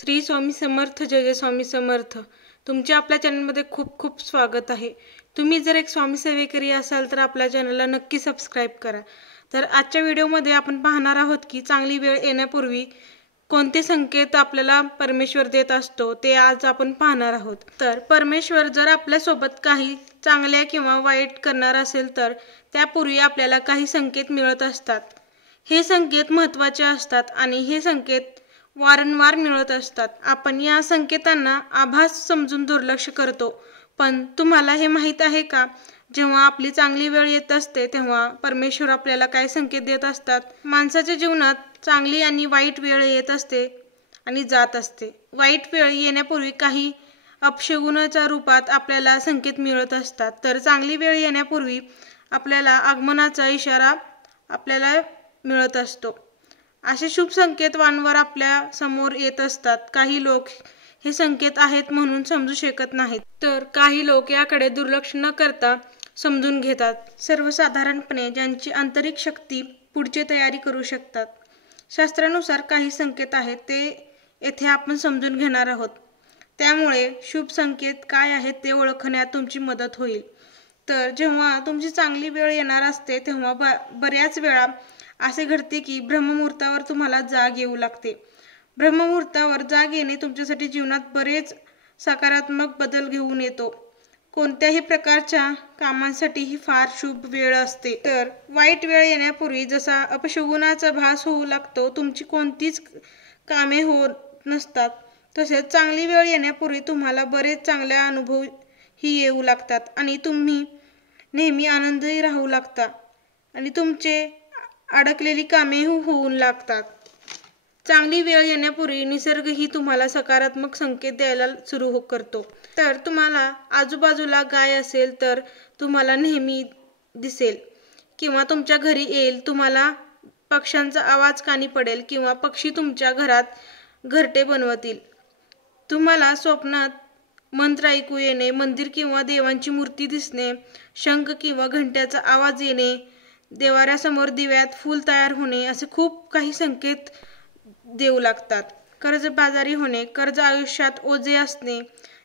श्री स्वामी समर्थ, जय जय स्वामी समर्थ। तुमचे आपल्या चॅनलमध्ये खूप खूप स्वागत आहे। तुम्ही जर एक स्वामी सेवेकरी असाल तर आपल्या चॅनलला नक्की सबस्क्राइब करा। तर आजच्या व्हिडिओमध्ये आपण पाहणार आहोत की चांगली वेळ येण्यापूर्वी कोणते संकेत आपल्याला परमेश्वर देत असतो ते आज आपण पाहणार आहोत। तर परमेश्वर जर आपल्या सोबत काही चांगल्या किंवा वाईट करणार असेल तर त्यापूर्वी आपल्याला काही संकेत मिळत असतात। हे संकेत महत्त्वाचे असतात आणि हे संकेत वारंवार मिळत असतात। आपण या संकेतांना आभास समजून दुर्लक्ष करतो, पण तुम्हाला हे माहित आहे का, जेव्हा आपली चांगली वेळ येत असते तेव्हा परमेश्वर आपल्याला काय संकेत देत असतात। माणसाच्या जीवनात चांगली आणि वाईट वेळ येत असते आणि जात असते। वाईट वेळ येण्यापूर्वी काही अपशकुनाच्या रूपात आपल्याला संकेत मिळत असतात, तर चांगली वेळ येण्यापूर्वी आपल्याला आगमनाचा इशारा आपल्याला मिळत असतो। असे शुभ संकेत वारंवार आपल्या समोर येत असतात। काही लोक हे संकेत आहेत म्हणून समजू शकत नाहीत, तर काही लोक याकडे दुर्लक्ष न करता समजून घेतात। सर्वसाधारणपणे ज्यांची आंतरिक शक्ती पुढची तयारी करू शकतात, शास्त्रानुसार काही संकेत आहेत ते येथे आपण समजून घेणार आहोत। त्यामुळे शुभ संकेत काय आहेत ते ओळखण्यात तुमची मदत होईल। तर जेव्हा तुमची चांगली वेळ येणार असते तेव्हा बऱ्याच वेळा असे घडते की ब्रह्ममुहूर्तावर तुम्हाला जाग येऊ लागते। ब्रह्ममुहूर्तावर जाग येणे तुमच्यासाठी जीवनात बरेच सकारात्मक बदल घेऊन येतो। कोणत्याही प्रकारच्या कामांसाठी ही फार शुभ वेळ असते। तर वाईट वेळ येण्यापूर्वी जसा अपशकुनाचा भास होऊ लागतो, तुमची कोणतीच कामे होत नसतात, तसेच चांगली वेळ येण्यापूर्वी तुम्हाला बरेच चांगले अनुभव ही येऊ लागतात आणि तुम्ही नेहमी आनंदी राहू लागता आणि तुमचे अडकलेली कामे होऊन लागतात। चांगली वेळ येण्यापूर्वी निसर्गही तुम्हाला सकारात्मक संकेत द्यायला सुरू करतो। तर तुम्हाला आजूबाजूला गाय असेल तर तुम्हाला नेहमी दिसेल किंवा तुमच्या घरी येईल। तुम्हाला पक्ष्यांचा आवाज कानी पडेल किंवा पक्षी तुमच्या घरात घरटे बनवतील। तुम्हाला स्वप्नात मंत्र ऐकू येणे, मंदिर किंवा देवांची मूर्ती दिसणे, शंख किंवा घंट्याचा आवाज येणे, देवाऱ्यासमोर दिव्यात फूल तयार होणे, असे खूप काही संकेत देऊ लागतात। कर्जबाजारी होणे, कर्ज आयुष्यात ओझे असणे,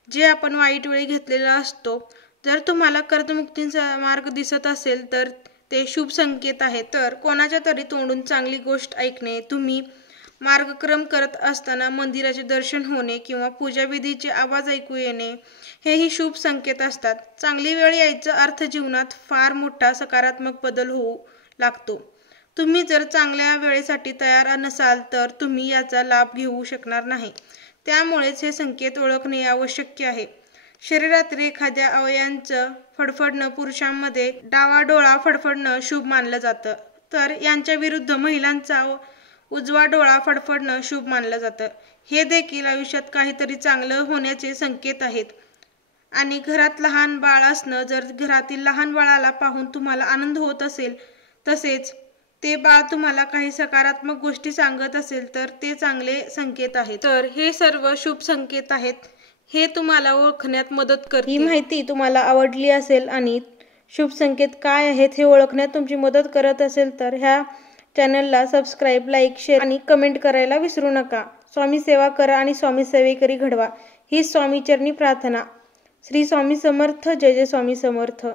जे आपण वाईट वेळी घेतलेला असतो। जर तुम्हाला कर्जमुक्तीचा मार्ग दिसत असेल तर ते शुभ संकेत आहे। तर कोणाच्या तरी तोंडून चांगली गोष्ट ऐकणे, तुम्ही मार्गक्रम करत असताना मंदिराचे दर्शन होणे किंवा पूजाविधीचे आवाज ऐकू येणे, हेही शुभ संकेत असतात। चांगली वेळ यायचा अर्थ जीवनात फार मोठा सकारात्मक बदल होऊ लागतो। तुम्ही जर चांगल्या वेळेसाठी तयार नसाल तर तुम्ही याचा लाभ घेऊ शकणार नाही। त्यामुळेच हे संकेत ओळखणे आवश्यक आहे। शरीरातील एखाद्या अवयवांचं फडफडणं, पुरुषांमध्ये डावा डोळा फडफडणं शुभ मानलं जातं, तर यांच्या विरुद्ध महिलांचा उजवा डोळा फडफडणं शुभ मानलं जातं। हे देखील आयुष्यात काहीतरी चांगलं होण्याचे संकेत आहेत। आणि घरात लहान बाळ असणं, जर घरातील लहान बाळाला पाहून तुम्हाला आनंद होत असेल, तसेच ते बाळ तुम्हाला काही सकारात्मक गोष्टी सांगत असेल तर ते चांगले संकेत आहेत। तर हे सर्व शुभ संकेत आहेत, हे तुम्हाला ओळखण्यात मदत करतील। ही माहिती तुम्हाला आवडली असेल आणि शुभ संकेत काय आहेत हे ओळखण्यात तुमची मदत करत असेल तर ह्या चॅनलला सबस्क्राइब, लाईक, शेअर आणि कमेंट करायला विसरू नका। स्वामी सेवा करा आणि स्वामी सेवेकरी घडवा, ही स्वामीचरणी प्रार्थना। श्री स्वामी समर्थ, जय जय स्वामी समर्थ।